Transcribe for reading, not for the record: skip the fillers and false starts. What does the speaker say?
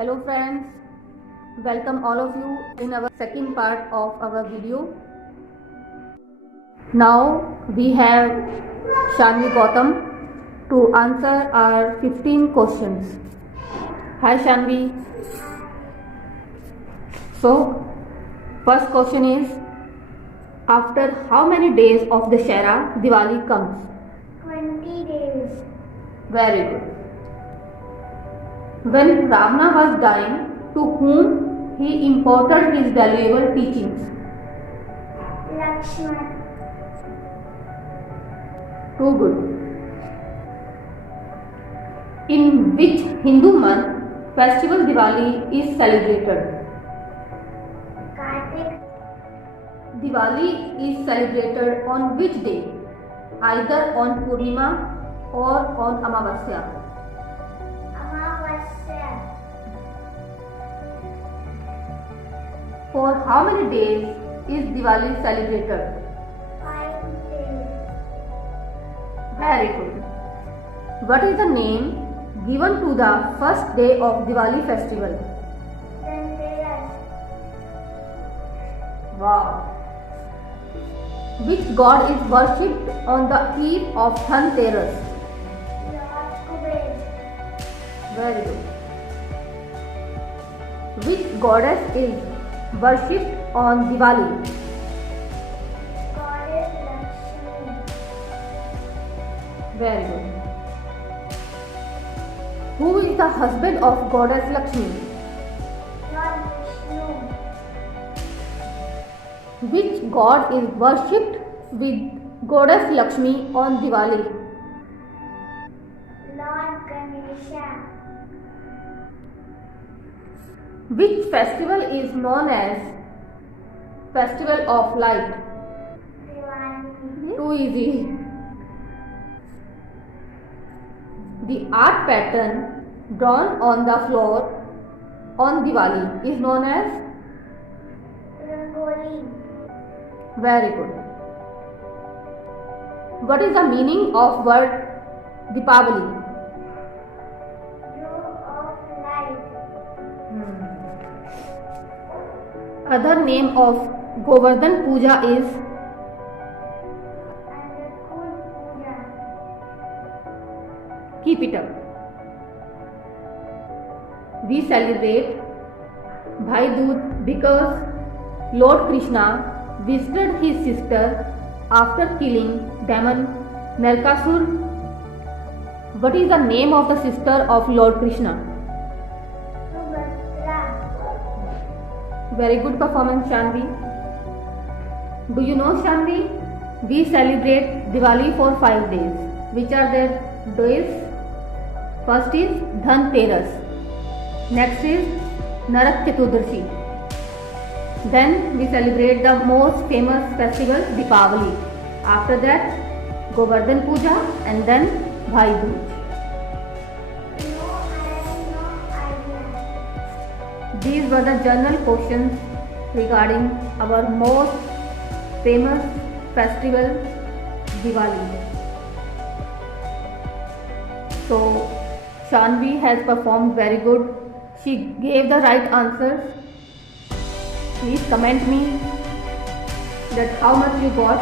Hello friends, welcome all of you in our second part of our video. Now we have Shanvi Gautam to answer our 15 questions. Hi Shanvi. So, first question is, after how many days of Dussehra Diwali comes? 20 days. Very good. When Ravana was dying, to whom he imparted his valuable teachings? Lakshman. Too good. In which Hindu month festival Diwali is celebrated? Kartik. Diwali is celebrated on which day? Either on Purnima or on Amavasya? Amavasya. For how many days is Diwali celebrated? 5 days. Very good. What is the name given to the first day of Diwali festival? Dhanteras. Wow. Which god is worshipped on the eve of Dhanteras? Lord Kuber. Very good. Which goddess is worshipped on Diwali? Goddess Lakshmi. Very good. Who is the husband of goddess Lakshmi? Lord Vishnu. Which god is worshipped with goddess Lakshmi on Diwali? Lord Ganesha. Which festival is known as Festival of Light? Diwali. Too easy. The art pattern drawn on the floor on Diwali is known as? Rangoli. Very good. What is the meaning of word Deepavali? Dew of light. Other name of Govardhan Puja is? Annakul Puja. Keep it up. We celebrate Bhai Dooj because Lord Krishna visited his sister after killing demon Narkasur. What is the name of the sister of Lord Krishna? Subhadra. Very good performance, Shanvi. Do you know, Shanvi? We celebrate Diwali for 5 days. Which are the days? First is Dhanteras. Next is Narak Chaturdashi. Then we celebrate the most famous festival Deepavali. After that Govardhan Puja and then Bhai Dooj. No, I have no idea. These were the general questions regarding our most famous festival Diwali. So Shanvi has performed very good. She gave the right answers. Please comment me that how much you got.